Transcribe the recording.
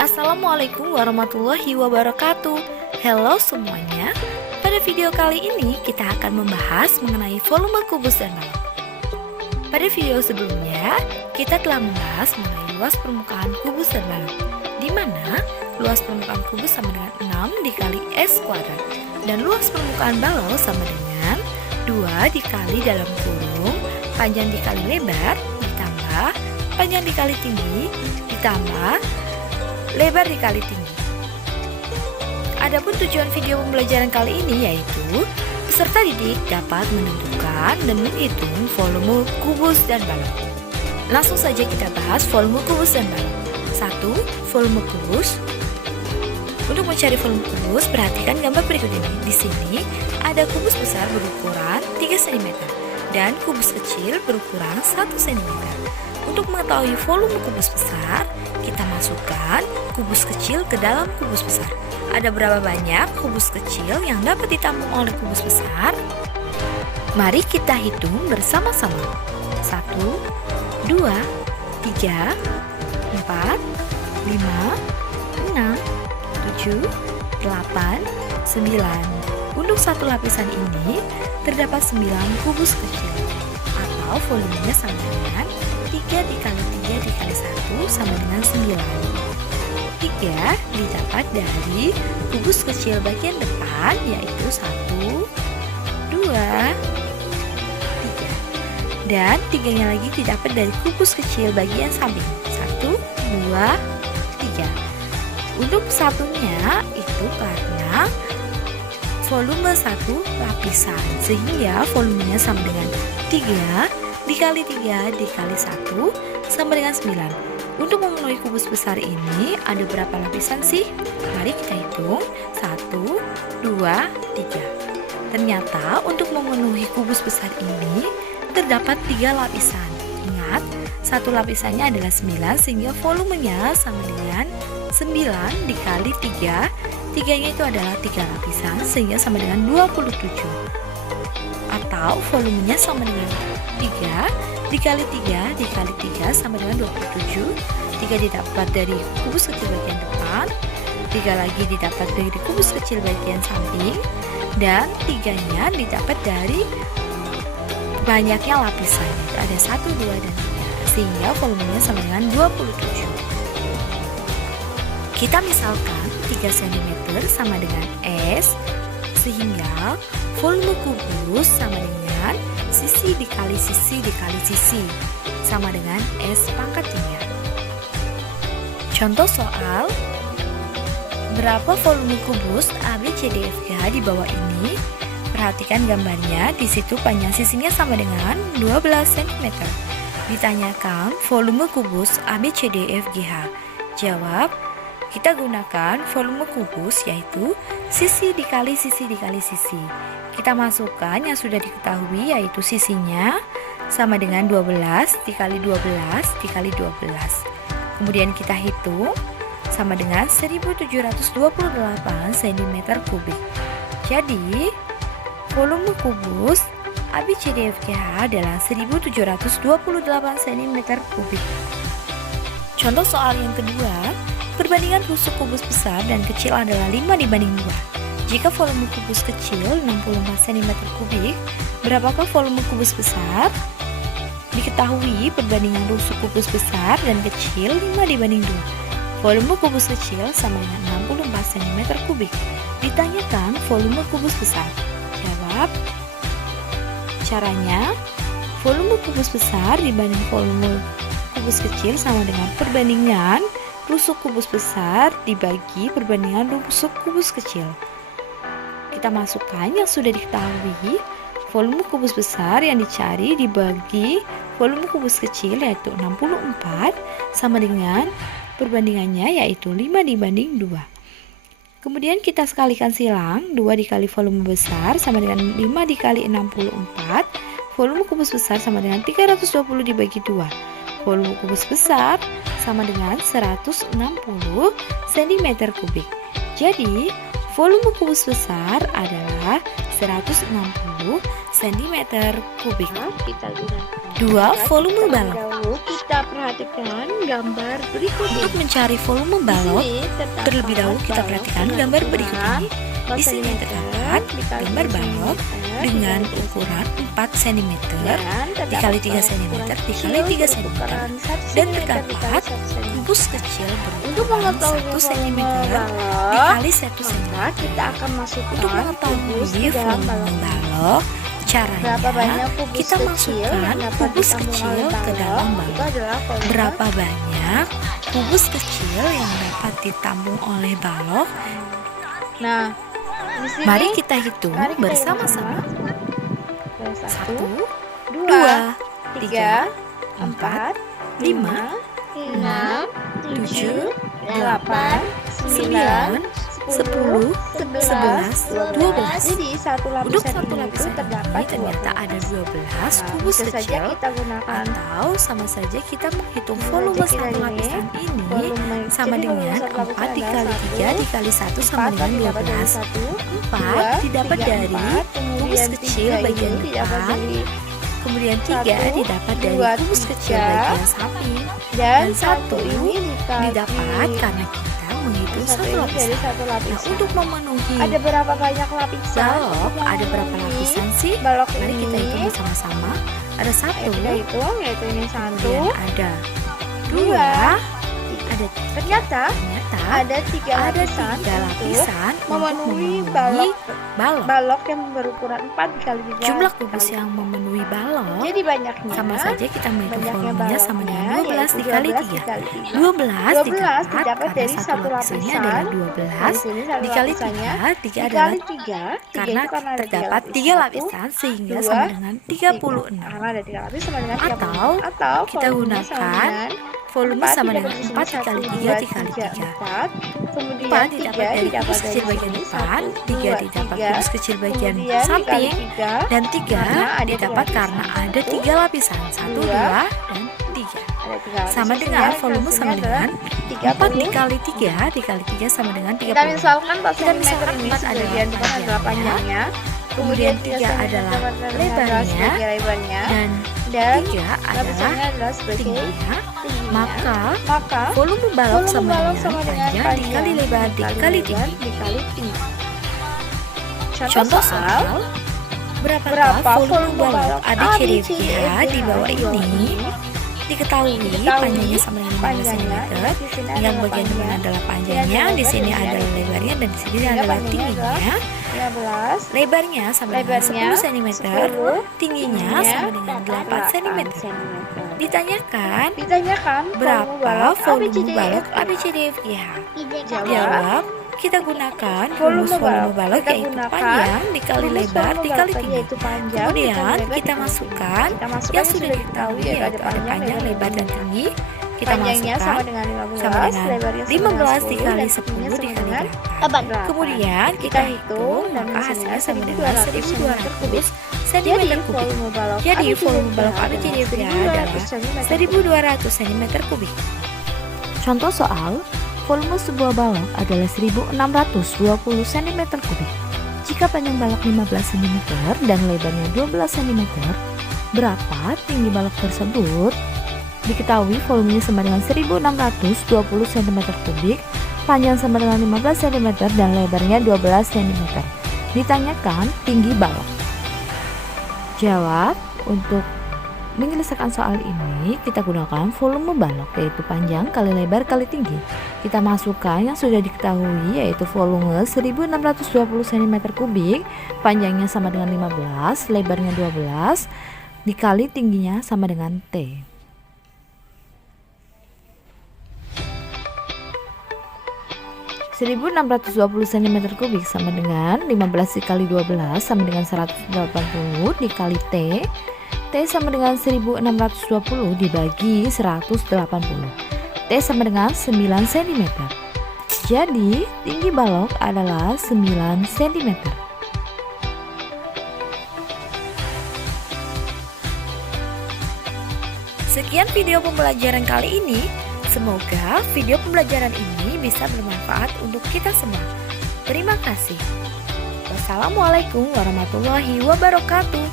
Assalamualaikum warahmatullahi wabarakatuh. Halo semuanya. Pada video kali ini kita akan membahas mengenai volume kubus dan balok. Pada video sebelumnya kita telah membahas mengenai luas permukaan kubus dan balok, di mana luas permukaan kubus sama dengan 6 dikali S kuadrat dan luas permukaan balok sama dengan 2 dikali dalam kurung panjang dikali lebar ditambah panjang dikali tinggi ditambah lebar dikali tinggi. Adapun tujuan video pembelajaran kali ini yaitu peserta didik dapat menentukan dan menghitung volume kubus dan balok. Langsung saja kita bahas volume kubus dan balok. 1. Volume kubus. Untuk mencari volume kubus, perhatikan gambar berikut ini. Di sini ada kubus besar berukuran 3 cm dan kubus kecil berukuran 1 cm. Untuk mengetahui volume kubus besar, kita masukkan kubus kecil ke dalam kubus besar. Ada berapa banyak kubus kecil yang dapat ditampung oleh kubus besar? Mari kita hitung bersama-sama. 1, 2, 3, 4, 5, 6, 7, 8, 9. Untuk satu lapisan ini terdapat 9 kubus kecil atau volumenya sama dengan 3 dikali 3 dikali 1 sama dengan 9. 3 didapat dari kubus kecil bagian depan yaitu 1, 2, 3. Dan 3-nya lagi didapat dari kubus kecil bagian samping 1, 2, 3. Untuk satunya itu karena volume satu lapisan sehingga volumenya sama dengan 3 dikali 3 dikali 1 sama dengan 9. Untuk memenuhi kubus besar ini ada berapa lapisan sih? Mari kita hitung 1, 2, 3. Ternyata untuk memenuhi kubus besar ini terdapat 3 lapisan. Ingat, satu lapisannya adalah 9 sehingga volumenya sama dengan 9 dikali 3. 3-nya itu adalah 3 lapisan sehingga sama dengan 27. Atau volumenya sama dengan 3 dikali 3 dikali 3 sama dengan 27. 3 didapat dari kubus kecil bagian depan, 3 lagi didapat dari kubus kecil bagian samping, dan 3-nya didapat dari banyaknya lapisan, yaitu ada 1, 2, dan 3 sehingga volumenya sama dengan 27. Kita misalkan 3 cm sama dengan S sehingga volume kubus sama dengan sisi dikali sisi dikali sisi sama dengan S pangkat 3. Contoh soal, berapa volume kubus ABCDFGH di bawah ini? Perhatikan gambarnya, di situ panjang sisinya sama dengan 12 cm. Ditanyakan volume kubus ABCDFGH. Jawab, kita gunakan volume kubus yaitu sisi dikali sisi dikali sisi. Kita masukkan yang sudah diketahui yaitu sisinya sama dengan 12 dikali 12 dikali 12. Kemudian kita hitung sama dengan 1728 cm kubik. Jadi volume kubus ABCDFGH adalah 1728 cm kubik. Contoh soal yang kedua, perbandingan rusuk kubus besar dan kecil adalah 5 dibanding 2. Jika volume kubus kecil 64 cm kubik, berapakah volume kubus besar? Diketahui perbandingan rusuk kubus besar dan kecil 5 dibanding 2. Volume kubus kecil sama dengan 64 cm kubik. Ditanyakan volume kubus besar. Jawab, caranya volume kubus besar dibanding volume kubus kecil sama dengan perbandingan rusuk kubus besar dibagi perbandingan rusuk kubus kecil. Kita masukkan yang sudah diketahui, volume kubus besar yang dicari dibagi volume kubus kecil yaitu 64 sama dengan perbandingannya yaitu 5 dibanding 2. Kemudian kita sekalikan silang, 2 dikali volume besar sama dengan 5 dikali 64. Volume kubus besar sama dengan 320 dibagi 2. Volume kubus besar sama dengan 160 cm kubik. Jadi volume kubus besar adalah 160 cm kubik. Kita gunakan 2. Volume balok. dahulu kita kita perhatikan gambar berikut Untuk mencari volume balok, terlebih dahulu kita perhatikan gambar berikut ini. Di sini terdapat gambar balok dengan ukuran 4 cm dikali 3 cm dikali 3 cm dan terdapat kubus kecil Untuk berukuran mengetahui 1 cm balok, dikali 1 cm. kita akan masukkan Untuk kubus mengetahui ke dalam volume balok. balok, Berapa banyak caranya kubus kita kecil masukkan yang dapat kubus ditampung kecil oleh ke dalam Itu balok. adalah volume. Berapa banyak kubus kecil yang dapat ditampung oleh balok? Nah, di sini Mari kita hitung mari kita bersama-sama. hitung sama. 1, 2, 2, 3, 4, 4, 5, 6, 7, 8, 9, 10, 11, 12. Jadi satu Untuk lapisan satu ini lapisan itu terdapat ini ternyata ada 12 kubus bisa saja kecil, kita gunakan atau sama saja kita menghitung Bisa volume saja kita satu ini, lapisan ini volume. sama Jadi volume dengan satu lapisan 4 dikali adalah 3 dikali 1 sama 4 dengan didapat dari 12. 1, 4 didapat dari kubus kecil bagian depan, kemudian 3 didapat dari dua, kubus kecil tiga, bagian samping, dan dan satu ini didapat karena kita menghitung satu satu ini dari lapisan. satu Nah, lapisan. untuk memenuhi Ada berapa banyak lapisan? balok, ada berapa lapisan sih? Balok Mari kita ini. hitung bersama-sama. Ada Ayo 1, kita hitung, yaitu ini 1, kemudian ada 2, dua, ada ternyata ternyata ada 3 ada lapisan 3 lapisan untuk memenuhi untuk balok balok. yang berukuran 4 dikali 3. Jumlah kubus yang memenuhi balok Jadi banyaknya sama saja kita menghitung banyaknya volumenya sama dengan 12 yaitu dikali 12 3. dikali 3. 12 didapat didapat dari karena satu satu lapisannya lapisan. adalah Di 12 sini satu dikali lapisannya 3 adalah dikali 3 karena ada terdapat 3 3 lapisan sehingga dua, sama dengan 36. Karena ada 3 lapis sama dengan 36. Atau kita volumenya sama gunakan dengan volume sama dengan didapat di 4 sini, dikali 1, 3 2, dikali 3, 3. 4. Kemudian 4 didapat dari kubus dari kecil bagian sini, depan, 1, 3 2, didapat 3. kubus kecil bagian Kemudian samping, dikali 3, dan Karena 3 ada didapat 3 karena lapisan. ada 3 lapisan, 1, 2, dua, dan 3. ada 3 lapis. Sama dengan Sehingga volume sama hasilnya adalah dengan 4 dikali 3 dikali 3 sama dengan 30. Kita misalkan 4 Kita cm misalkan ini 4 sebagian depan adalah panjangnya, kemudian 3 3 adalah adalah lebarnya, sebagai lebarnya, dan dan 3 adalah lapisannya adalah sebagai tingginya, tingginya. maka volume balok sama dengan panjang dikali lebar dikali tinggi. dikali tinggi. Contoh soal, berapa volume balok ABCDFGH di bawah ini diketahui panjangnya sama dengan 15 cm, yang bagian depan adalah panjangnya, di sini adalah lebarnya, dan di sini adalah tingginya. 15, Lebarnya sama dengan lebarnya 10 cm, 10, tingginya sama dengan 8 cm. Ditanyakan Ditanyakan berapa volume balok ABCDFGH. ABCDFGH? Jawab, Jawab, kita gunakan volume volume balok Kita yaitu gunakan panjang dikali rumus lebar volume dikali balok tinggi. yaitu panjang Kemudian dikali lebar kita dikali masukkan tinggi. yang sudah diketahui yaitu ada panjang, lebar, dan tinggi. Kita Panjangnya masukkan sama dengan 15, sama dengan lebarnya 15 dikali dan 10 tingginya sama dikali dengan 8. 8. Kemudian kita hitung, dan maka hasilnya hasilnya sama dengan 1200 cm Jadi kubik. volume balok Jadi volume balok ABCDFGH ABCDFGH adalah 1200 cm kubik. Contoh soal, volume sebuah balok adalah 1620 cm kubik. Jika panjang balok 15 cm dan lebarnya 12 cm, berapa tinggi balok tersebut? Diketahui volumenya sama dengan 1620 cm kubik, panjang sama dengan 15 cm dan lebarnya 12 cm. Ditanyakan tinggi balok. Jawab, untuk menyelesaikan soal ini kita gunakan volume balok yaitu panjang kali lebar kali tinggi. Kita masukkan yang sudah diketahui yaitu volume 1620 cm kubik, panjangnya sama dengan 15, lebarnya 12, dikali tingginya sama dengan T. Seribu 1620 cm kubik sama dengan 15 dikali 12 sama dengan 180 dikali T. T sama dengan 1620 dibagi 180. T sama dengan 9 cm. Jadi tinggi balok adalah 9 cm. Sekian video pembelajaran kali ini. Semoga video pembelajaran ini bisa bermanfaat untuk kita semua. Terima kasih. Wassalamualaikum warahmatullahi wabarakatuh.